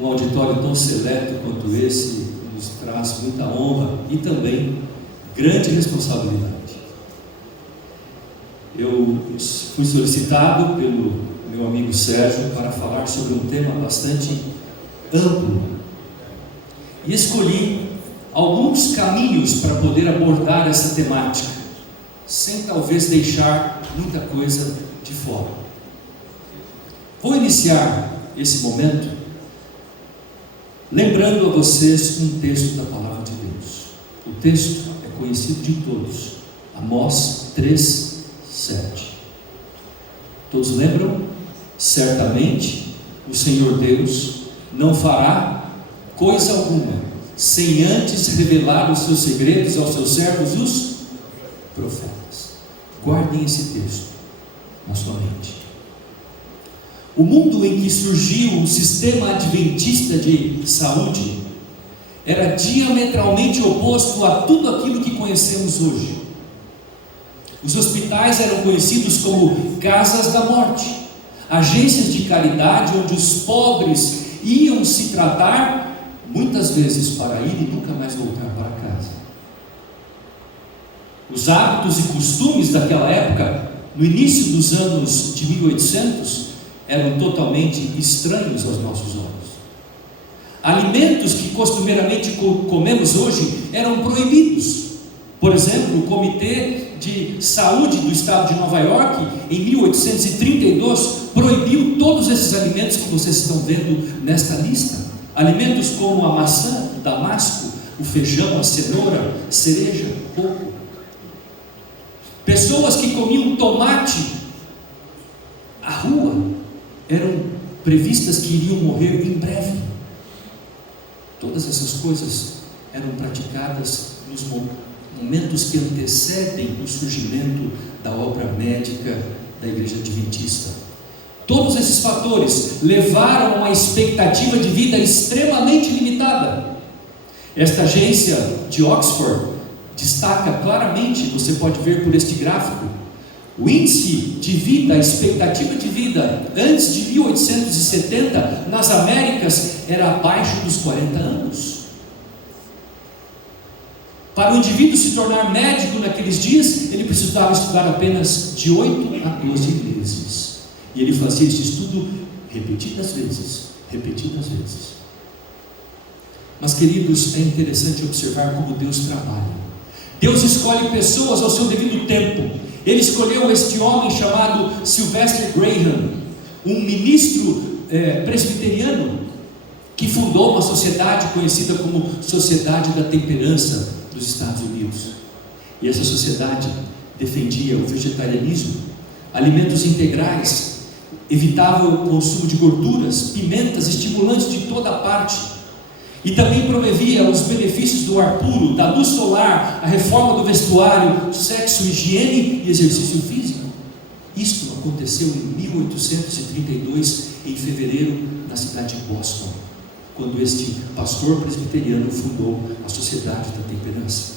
um auditório tão seleto quanto esse nos traz muita honra e também grande responsabilidade. Eu fui solicitado pelo meu amigo Sérgio para falar sobre um tema bastante amplo e escolhi alguns caminhos para poder abordar essa temática, sem talvez deixar muita coisa de fora. Vou iniciar esse momento lembrando a vocês um texto da Palavra de Deus. O texto é conhecido de todos, Amós 3:7. Todos lembram? Certamente o Senhor Deus não fará coisa alguma sem antes revelar os seus segredos aos seus servos, os profetas. Guardem esse texto na sua mente. O mundo em que surgiu o sistema adventista de saúde era diametralmente oposto a tudo aquilo que conhecemos hoje. Os hospitais eram conhecidos como casas da morte, agências de caridade onde os pobres iam se tratar, muitas vezes para ir e nunca mais voltar para casa. Os hábitos e costumes daquela época, no início dos anos de 1800, eram totalmente estranhos aos nossos olhos. Alimentos que costumeiramente comemos hoje eram proibidos. Por exemplo, o Comitê de Saúde do Estado de Nova York, em 1832, proibiu todos esses alimentos que vocês estão vendo nesta lista. Alimentos como a maçã, o damasco, o feijão, a cenoura, cereja, coco. Pessoas que comiam tomate à rua eram previstas que iriam morrer em breve. Todas essas coisas eram praticadas nos momentos que antecedem o surgimento da obra médica da Igreja Adventista. Todos esses fatores levaram a uma expectativa de vida extremamente limitada. Esta agência de Oxford destaca claramente, você pode ver por este gráfico, o índice de vida, a expectativa de vida antes de 1870 nas Américas era abaixo dos 40 anos. Para o indivíduo se tornar médico naqueles dias, ele precisava estudar apenas de 8 a 12 meses. E ele fazia esse estudo repetidas vezes. Mas, queridos, é interessante observar como Deus trabalha. Deus escolhe pessoas ao seu devido tempo. Ele escolheu este homem chamado Sylvester Graham, um ministro presbiteriano, que fundou uma sociedade conhecida como Sociedade da Temperança dos Estados Unidos. E essa sociedade defendia o vegetarianismo, alimentos integrais, evitava o consumo de gorduras, pimentas, estimulantes de toda parte. E também promovia os benefícios do ar puro, da luz solar, a reforma do vestuário, sexo, higiene e exercício físico. Isto aconteceu em 1832, em fevereiro, na cidade de Boston, quando este pastor presbiteriano fundou a Sociedade da Temperança.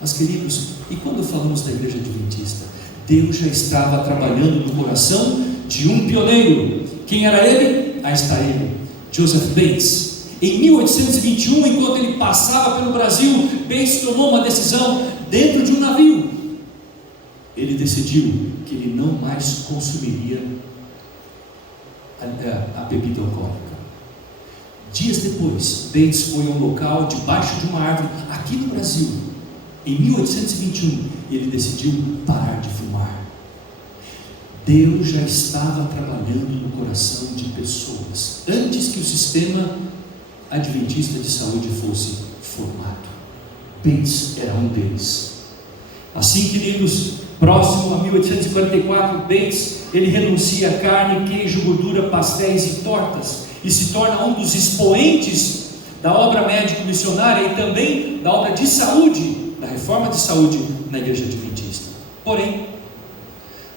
Mas, queridos, e quando falamos da Igreja Adventista? Deus já estava trabalhando no coração de um pioneiro. Quem era ele? Aí está ele, Joseph Bates. Em 1821, enquanto ele passava pelo Brasil, Bates tomou uma decisão dentro de um navio. Ele decidiu que ele não mais consumiria a bebida alcoólica. Dias depois, Bates foi a um local debaixo de uma árvore aqui no Brasil. Em 1821, ele decidiu parar de fumar. Deus já estava trabalhando no coração de pessoas antes que o sistema adventista de saúde fosse formado. Bates era um deles. Assim, queridos, próximo a 1844, Bates, ele renuncia a carne, queijo, gordura, pastéis e tortas e se torna um dos expoentes da obra médico-missionária e também da obra de saúde, da reforma de saúde na Igreja Adventista. Porém,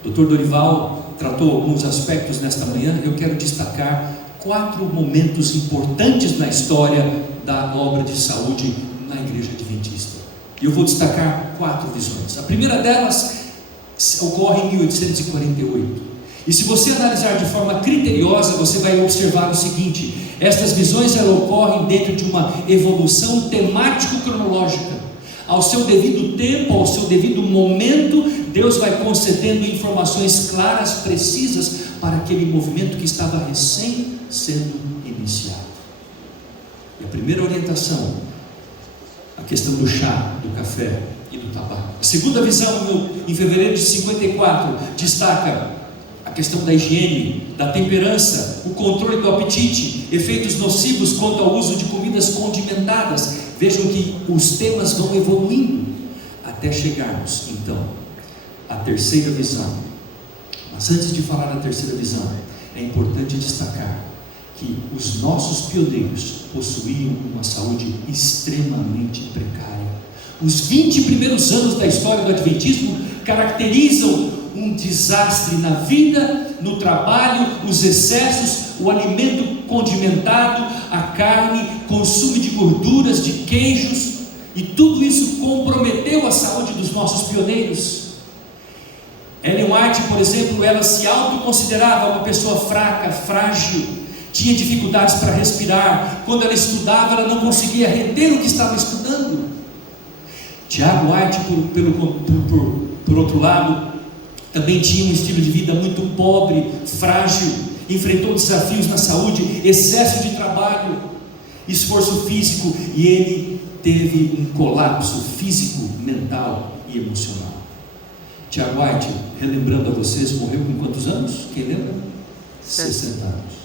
Dr. Dorival tratou alguns aspectos nesta manhã. Eu quero destacar 4 momentos importantes na história da obra de saúde na Igreja Adventista. E eu vou destacar 4 visões. A primeira delas ocorre em 1848. E se você analisar de forma criteriosa, você vai observar o seguinte: estas visões elas ocorrem dentro de uma evolução temático-cronológica. Ao seu devido tempo, ao seu devido momento, Deus vai concedendo informações claras, precisas para aquele movimento que estava recém sendo iniciado. E a primeira orientação, a questão do chá, do café e do tabaco. A segunda visão, em fevereiro de 54, destaca a questão da higiene, da temperança, o controle do apetite, efeitos nocivos quanto ao uso de comidas condimentadas. Vejam que os temas vão evoluindo até chegarmos então à terceira visão. Mas antes de falar da terceira visão, é importante destacar que os nossos pioneiros possuíam uma saúde extremamente precária. Os 20 primeiros anos da história do Adventismo caracterizam um desastre na vida, no trabalho, os excessos, o alimento condimentado, a carne, consumo de gorduras, de queijos, e tudo isso comprometeu a saúde dos nossos pioneiros. Ellen White, por exemplo, ela se autoconsiderava uma pessoa fraca, frágil, tinha dificuldades para respirar. Quando ela estudava, ela não conseguia reter o que estava estudando. Tiago White, por outro lado, também tinha um estilo de vida muito pobre, frágil, enfrentou desafios na saúde, excesso de trabalho, esforço físico, e ele teve um colapso físico, mental e emocional. Tiago White, relembrando a vocês, morreu com quantos anos? Quem lembra? 60 anos.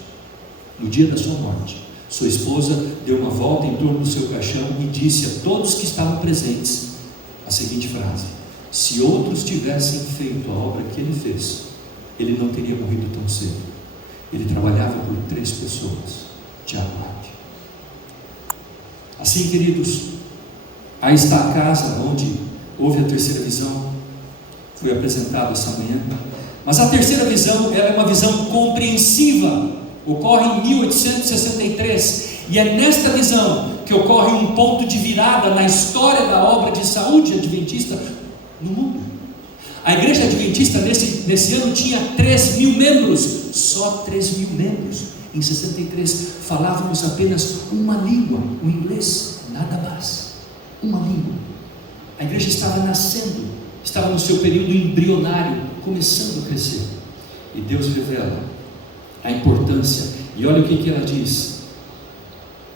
No dia da sua morte, sua esposa deu uma volta em torno do seu caixão e disse a todos que estavam presentes a seguinte frase: se outros tivessem feito a obra que ele fez, ele não teria morrido tão cedo. Ele trabalhava por 3 pessoas. Tiago White. Assim, queridos, aí está a casa onde houve a terceira visão, foi apresentada essa manhã. Mas a terceira visão, ela é uma visão compreensiva, ocorre em 1863, e é nesta visão que ocorre um ponto de virada na história da obra de saúde adventista no mundo. A igreja adventista nesse ano tinha 3.000 membros, só 3.000 membros. Em 63 falávamos apenas uma língua, o inglês, nada mais, uma língua. A igreja estava nascendo, estava no seu período embrionário, começando a crescer, e Deus revela a importância. E olha o que ela diz,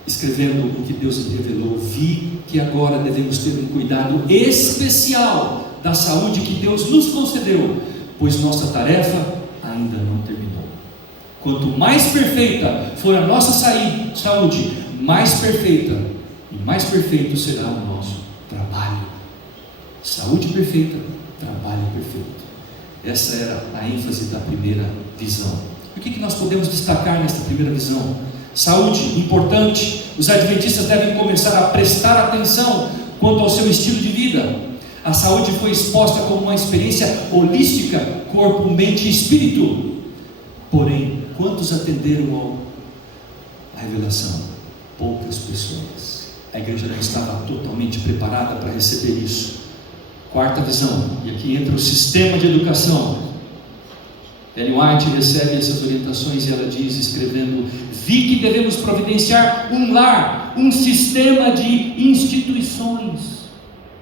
escrevendo o que Deus revelou: vi que agora devemos ter um cuidado especial da saúde que Deus nos concedeu, pois nossa tarefa ainda não terminou. Quanto mais perfeita for a nossa saúde, mais perfeita e mais perfeito será o nosso trabalho. Saúde perfeita, trabalho perfeito. Essa era a ênfase da primeira visão. O que nós podemos destacar nesta primeira visão? Saúde, importante. Os adventistas devem começar a prestar atenção quanto ao seu estilo de vida. A saúde foi exposta como uma experiência holística, corpo, mente e espírito. Porém, quantos atenderam à revelação? Poucas pessoas. A igreja não estava totalmente preparada para receber isso. Quarta visão, e aqui entra o sistema de educação. Ellen White recebe essas orientações e ela diz, escrevendo: vi que devemos providenciar um lar, um sistema de instituições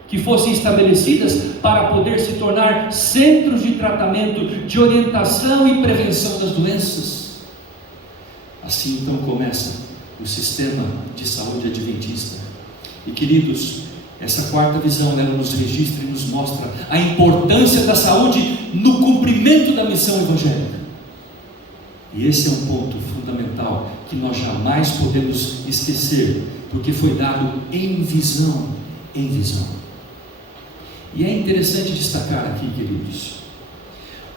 que fossem estabelecidas para poder se tornar centros de tratamento, de orientação e prevenção das doenças. Assim então começa o sistema de saúde adventista. E queridos, essa quarta visão, ela nos registra e nos mostra a importância da saúde no cumprimento da missão evangélica. E esse é um ponto fundamental que nós jamais podemos esquecer, porque foi dado em visão, em visão. E é interessante destacar aqui, queridos,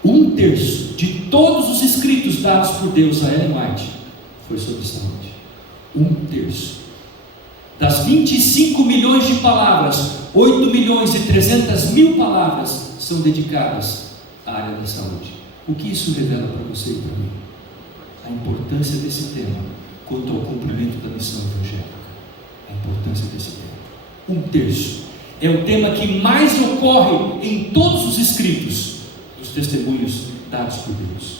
1/3 de todos os escritos dados por Deus a Ellen White foi sobre saúde. 1/3 das 25 milhões de palavras, 8.300.000 palavras são dedicadas à área da saúde. O que isso revela para você e para mim? A importância desse tema quanto ao cumprimento da missão evangélica. A importância desse tema. 1/3 é o tema que mais ocorre em todos os escritos dos testemunhos dados por Deus.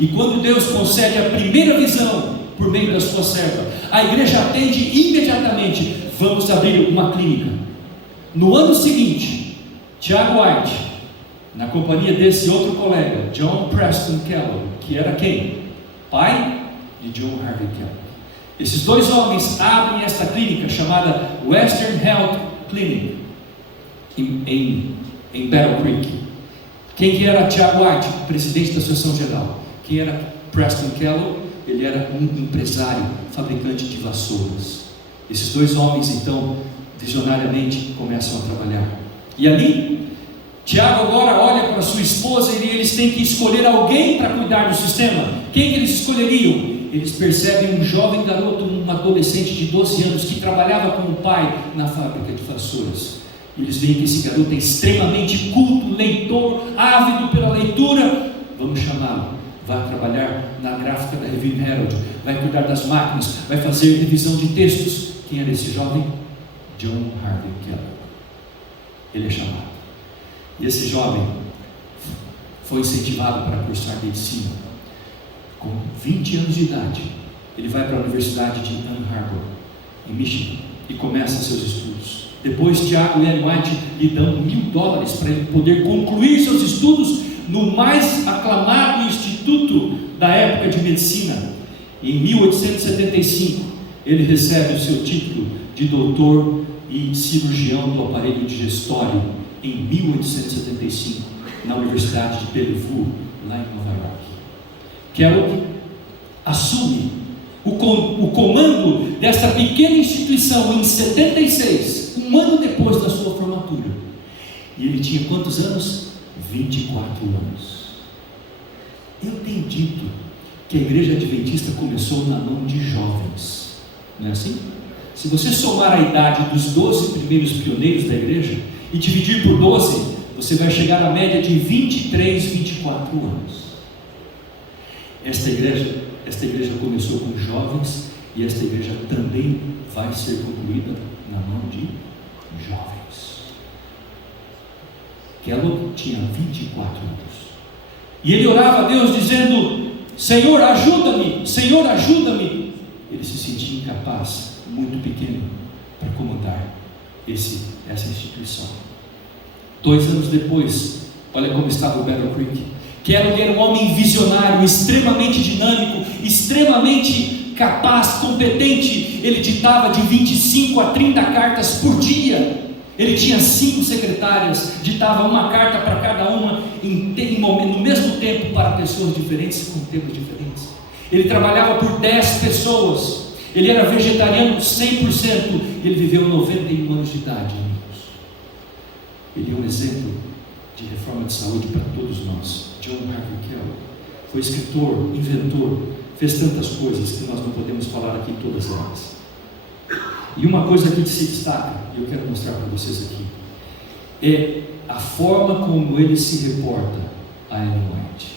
E quando Deus concede a primeira visão por meio da sua serva, a igreja atende imediatamente: vamos abrir uma clínica. No ano seguinte, Tiago White, na companhia desse outro colega, John Preston Kellogg, que era quem? Pai de John Harvey Kellogg. Esses dois homens abrem esta clínica chamada Western Health Clinic em Battle Creek. Quem que era Tiago White? Presidente da Associação Geral. Quem era Preston Kellogg? Ele era um empresário, fabricante de vassouras. Esses dois homens então, visionariamente, começam a trabalhar. E ali, Tiago agora olha para sua esposa e eles têm que escolher alguém para cuidar do sistema. Quem que eles escolheriam? Eles percebem um jovem garoto, um adolescente de 12 anos, que trabalhava com o pai na fábrica de vassouras. Eles veem que esse garoto é extremamente culto, leitor, ávido pela leitura. Vamos chamá-lo. Vai trabalhar na gráfica da Review Herald, vai cuidar das máquinas, vai fazer revisão de textos. Quem era esse jovem? John Harvey Kellogg. Ele é chamado. E esse jovem foi incentivado para cursar medicina. Com 20 anos de idade, ele vai para a Universidade de Ann Arbor, em Michigan, e começa seus estudos. Depois, Tiago e Ellen White lhe dão $1.000 para ele poder concluir seus estudos no mais aclamado instituto da época de medicina. Em 1875, ele recebe o seu título de doutor e cirurgião do aparelho digestório em 1875, na Universidade de Bellevue, lá em Nova York. Kellogg assume o comando desta pequena instituição em 76, um ano depois da sua formatura. E ele tinha quantos anos? 24 anos. Eu tenho dito que a igreja adventista começou na mão de jovens, não é assim? Se você somar a idade dos 12 primeiros pioneiros da igreja e dividir por 12, você vai chegar à média de 23, 24 anos. Esta igreja começou com jovens, e esta igreja também vai ser concluída na mão de jovens. Kellogg tinha 24 anos, e ele orava a Deus dizendo: Senhor, ajuda-me, Senhor, ajuda-me. Ele se sentia incapaz, muito pequeno, para comandar essa instituição. 2 anos depois, olha como estava o Battle Creek. Kellogg era um homem visionário, extremamente dinâmico, extremamente capaz, competente. Ele ditava de 25 a 30 cartas por dia. Ele tinha 5 secretárias, ditava uma carta para cada uma no mesmo tempo, para pessoas diferentes, com tempos diferentes. Ele trabalhava por 10 pessoas. Ele era vegetariano 100%. Ele viveu 91 anos de idade, amigos. Ele é um exemplo de reforma de saúde para todos nós. John Harvey Kellogg foi escritor, inventor, fez tantas coisas que nós não podemos falar aqui todas elas. E uma coisa que se destaca, e eu quero mostrar para vocês aqui, é a forma como ele se reporta a Ellen White.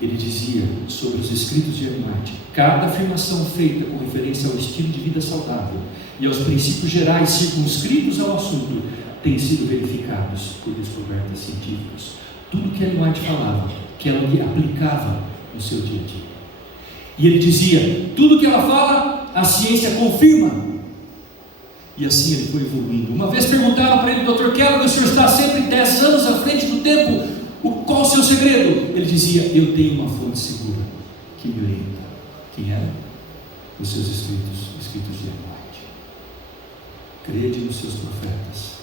Ele dizia sobre os escritos de Ellen White: cada afirmação feita com referência ao estilo de vida saudável e aos princípios gerais circunscritos ao assunto têm sido verificados por descobertas científicas. Tudo que Ellen White falava, que ela aplicava no seu dia a dia. E ele dizia: tudo que ela fala, a ciência confirma. E assim ele foi evoluindo. Uma vez perguntaram para ele: Dr. Kellogg, o senhor está sempre 10 anos à frente do tempo, qual o seu segredo? Ele dizia: eu tenho uma fonte segura que me orienta. Quem era? Os seus escritos de Ellen White. Crede nos seus profetas,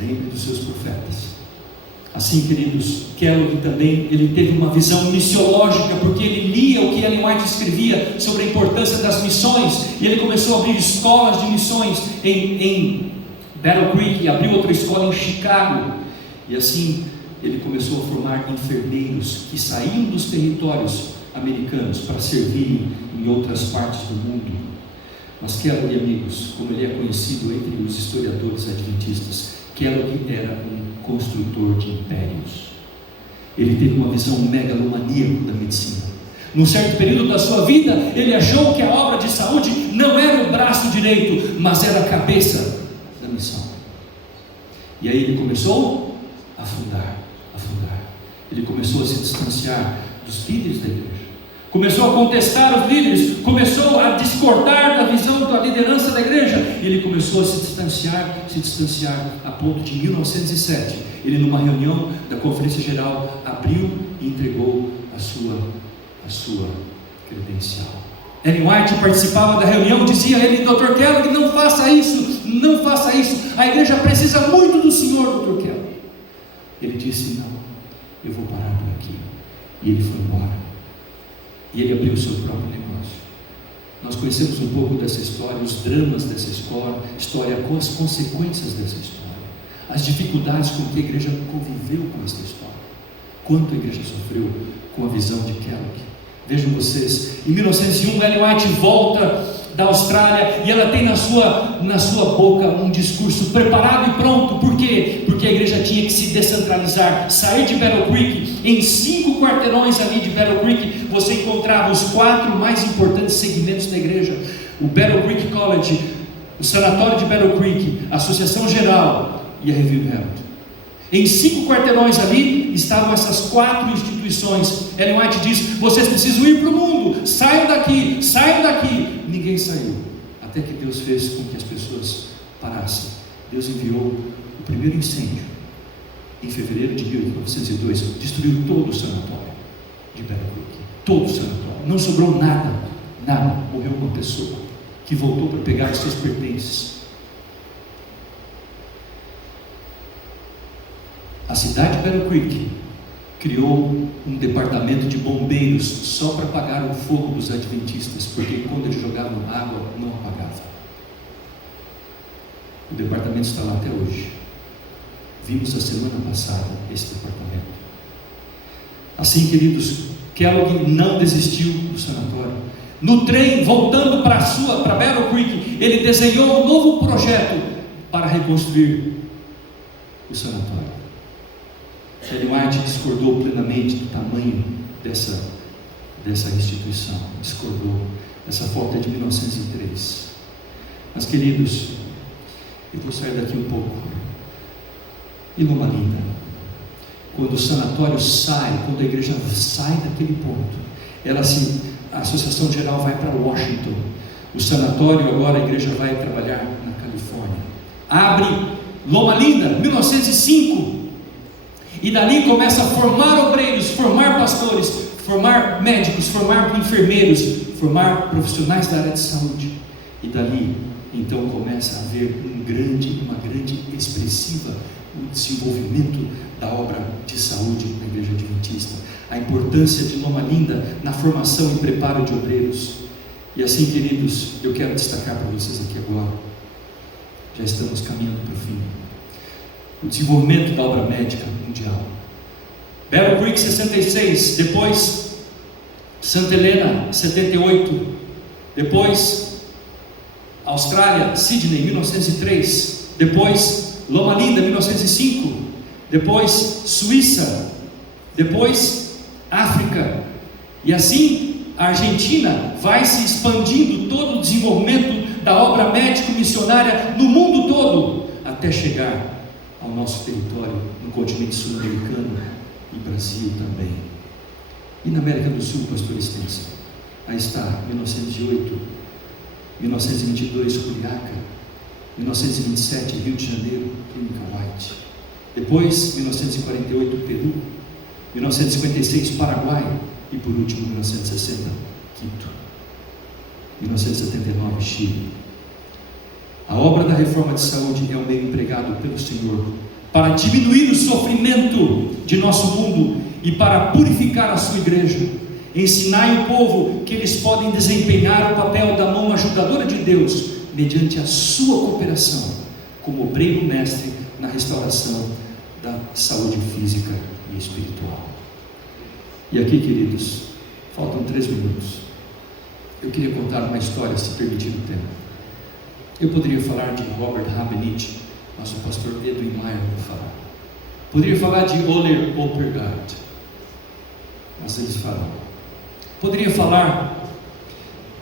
lembre dos seus profetas. Assim, queridos, Kellogg também, ele teve uma visão missiológica, porque ele lia o que Ellen White escrevia sobre a importância das missões, e ele começou a abrir escolas de missões em Battle Creek, e abriu outra escola em Chicago, e assim ele começou a formar enfermeiros que saíam dos territórios americanos para servirem em outras partes do mundo. Mas Kellogg, amigos, como ele é conhecido entre os historiadores adventistas, Kellogg era um construtor de impérios. Ele teve uma visão megalomaníaca da medicina. Num certo período da sua vida, ele achou que a obra de saúde não era o braço direito, mas era a cabeça da missão. E aí ele começou a afundar. Ele começou a se distanciar dos líderes da igreja. Começou a contestar os líderes, começou a discordar da visão da liderança da igreja. Ele começou a se distanciar, a ponto de, em 1907, ele, numa reunião da Conferência Geral, abriu e entregou a sua credencial. Ellen White participava da reunião, dizia a ele: Dr. Kellogg, não faça isso, a igreja precisa muito do senhor, Dr. Kellogg. Ele disse: não, eu vou parar por aqui. E ele foi embora. E ele abriu o seu próprio negócio. Nós conhecemos um pouco dessa história, os dramas dessa história, as consequências dessa história, as dificuldades com que a igreja conviveu com essa história, quanto a igreja sofreu com a visão de Kellogg. Vejam vocês, em 1901, Ellen White volta da Austrália e ela tem na sua boca um discurso preparado e pronto. Por quê? Porque a igreja tinha que se descentralizar, sair de Battle Creek. Em 5 quarteirões ali de Battle Creek, você encontrava os 4 mais importantes segmentos da igreja: o Battle Creek College, o Sanatório de Battle Creek, a Associação Geral e a Review Herald. Em 5 quarteirões ali estavam essas 4 instituições. Ellen White diz: vocês precisam ir para o mundo, saiam daqui. Ninguém saiu, até que Deus fez com que as pessoas parassem. Deus enviou o primeiro incêndio em fevereiro de 1902, destruiu todo o sanatório de Battle Creek, todo o sanatório, não sobrou nada, morreu uma pessoa que voltou para pegar os seus pertences. A cidade de Battle Creek criou um departamento de bombeiros só para apagar o fogo dos adventistas, porque quando eles jogavam água, não apagava. O departamento está lá até hoje. Vimos a semana passada esse departamento. Assim, queridos, Kellogg não desistiu do sanatório. No trem, voltando para Battle Creek, ele desenhou um novo projeto para reconstruir o sanatório. Ellen White discordou plenamente do tamanho dessa instituição. Discordou. Essa foto é de 1903. Mas, queridos, eu vou sair daqui um pouco. E Loma Linda, quando o sanatório sai, quando a igreja sai daquele ponto, a Associação Geral vai para Washington. O sanatório, agora a igreja vai trabalhar na Califórnia. Abre Loma Linda, 1905. E dali começa a formar obreiros, formar pastores, formar médicos, formar enfermeiros, formar profissionais da área de saúde. E dali, então, começa a haver uma grande expressiva desenvolvimento da obra de saúde na igreja adventista. A importância de Loma Linda na formação e preparo de obreiros. E assim, queridos, eu quero destacar para vocês aqui agora, já estamos caminhando para o fim, o desenvolvimento da obra médica mundial. Battle Creek 66, depois Santa Helena 78, depois Austrália, Sydney 1903, depois Loma Linda 1905, depois Suíça, depois África, e assim a Argentina vai se expandindo todo o desenvolvimento da obra médico-missionária no mundo todo, até chegar ao nosso território, no continente sul-americano e Brasil também. E na América do Sul, pastor Spencer, aí está, 1908, 1922, Curiaca, 1927, Rio de Janeiro, Clínica White. Depois, 1948, Peru, 1956, Paraguai, e por último, 1960, Quito, 1979, Chile. A obra da reforma de saúde é o meio empregado pelo Senhor para diminuir o sofrimento de nosso mundo e para purificar a sua igreja. Ensinai o povo que eles podem desempenhar o papel da mão ajudadora de Deus mediante a sua cooperação como obreiro mestre na restauração da saúde física e espiritual. E aqui, queridos, faltam 3 minutos. Eu queria contar uma história, se permitir o tempo. Eu poderia falar de Robert Habenich, mas o pastor Edwin Meyer vai falar. Poderia falar de Oler Oppergard, mas eles falam. Poderia falar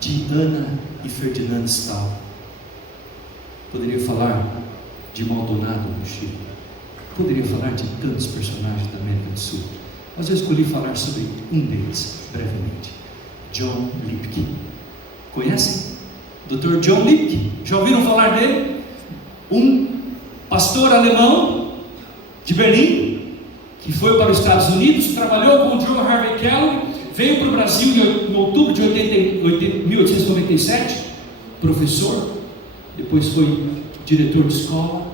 de Ana e Ferdinand Stahl. Poderia falar de Maldonado no Chile. Poderia falar de tantos personagens da América do Sul. Mas eu escolhi falar sobre um deles, brevemente. John Lipke. Conhecem? Dr. John Lipke. Já ouviram falar dele? Um pastor alemão de Berlim, que foi para os Estados Unidos, trabalhou com o John Harvey Kellogg, veio para o Brasil em outubro de 1897, professor, depois foi diretor de escola,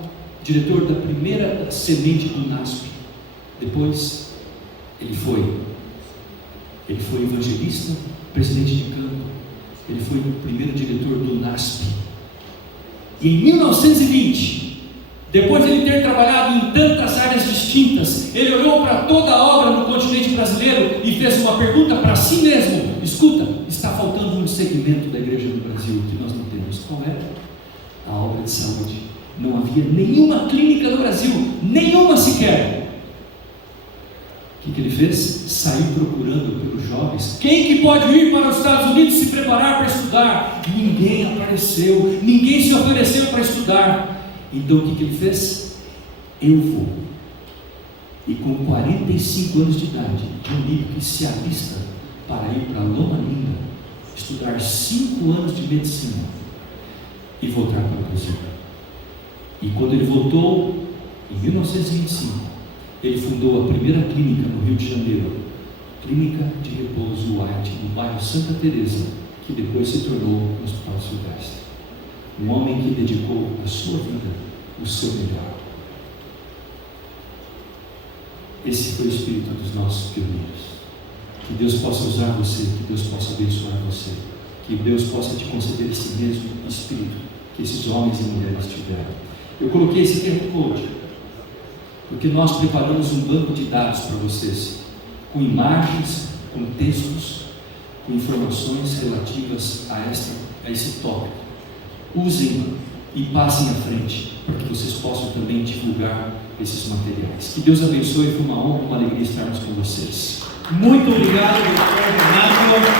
diretor da primeira semente do NASP. Depois ele foi evangelista, presidente de campo, ele foi o primeiro diretor do NASP. E em 1920, depois de ele ter trabalhado em tantas áreas distintas, ele olhou para toda a obra no continente brasileiro e fez uma pergunta para si mesmo: escuta, está faltando um segmento da igreja no Brasil que nós não temos. Qual é? A obra de saúde. Não havia nenhuma clínica no Brasil, nenhuma sequer. O que ele fez? Saiu procurando pelos jovens. Quem que pode ir para os Estados Unidos se preparar para estudar? Ninguém apareceu, ninguém se ofereceu para estudar. Então o que ele fez? Eu vou. E com 45 anos de idade, John Lipke se alista para ir para Loma Linda, estudar 5 anos de medicina e voltar para o Brasil. E quando ele voltou, em 1925, ele fundou a primeira clínica no Rio de Janeiro, Clínica de Repouso White, no bairro Santa Teresa, que depois se tornou o Hospital Silvestre. Um homem que dedicou a sua vida, o seu melhor. Esse foi o espírito dos nossos pioneiros. Que Deus possa usar você, que Deus possa abençoar você, que Deus possa te conceder esse mesmo espírito que esses homens e mulheres tiveram. Eu coloquei esse QR Code porque nós preparamos um banco de dados para vocês, com imagens, com textos, com informações relativas a esse tópico. Usem e passem à frente, para que vocês possam também divulgar esses materiais. Que Deus abençoe, foi uma honra, uma alegria estarmos com vocês. Muito obrigado, Dr. Renato.